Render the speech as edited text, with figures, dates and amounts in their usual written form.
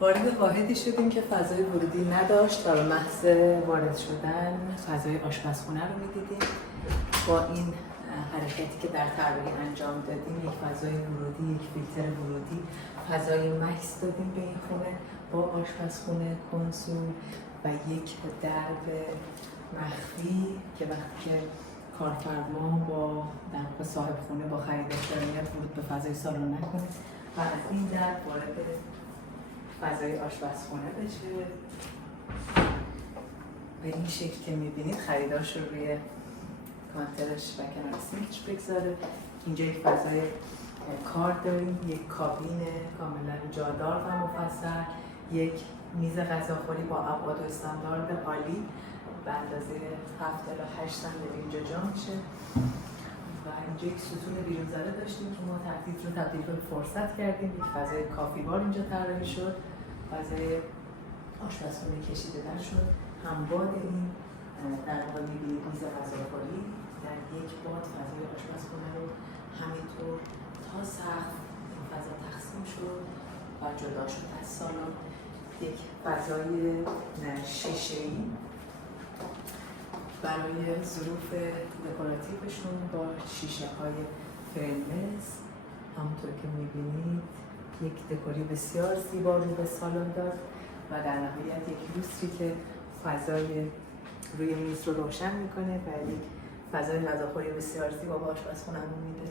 وارد واحدی شدیم که فضای ورودی نداشت و به محض وارد شدن فضای آشپزخونه رو می‌دیدیم. با این حرکتی که در طراحی انجام دادیم، یک فضای ورودی، یک فیلتر ورودی، فضای مکس دادیم به این خونه با آشپزخونه، کنسول و یک درب مخفی که وقتی که کارفرما با در واقع صاحب خونه با خریدار داره ورود به فضای سالن نکنه و از این درب وارد فضای آشپزخونه بشه. به این شکل که میبینید خریدارش رو روی کانترش و کنار سینکش بگذاره. اینجا یک فضای کار داریم، یک کابین کاملا جادار و مفصل، یک میز غذاخوری با ابعاد و استاندارد عالی به اندازه 7 الی 8 صندلی اینجا جا میشه و اینجا یک ستون بیرون زده داشتیم که ما تهدید رو تبدیل به فرصت کردیم. یک فضای کافی بار اینجا طراحی شد، فضای آشپزخونه کشیده در شد. همباد این در واقع می‌بینید میز غذاخوری در یک باد فضای آشپزخونه رو همینطور تا سقف این فضا تقسیم شد و جدا شد از سالن. یک فضای شیشه‌ای برای ظروف دکوراتیوشون با شیشه‌های فرنمز. همونطور که می‌بینید یک دکوری بسیار زیبا رو به سالن داد و در نهایت یک لوستری که فضای روی میز رو روشن میکنه و یک فضای غذاخوری بسیار زیبا با آشپزخونه رو میده.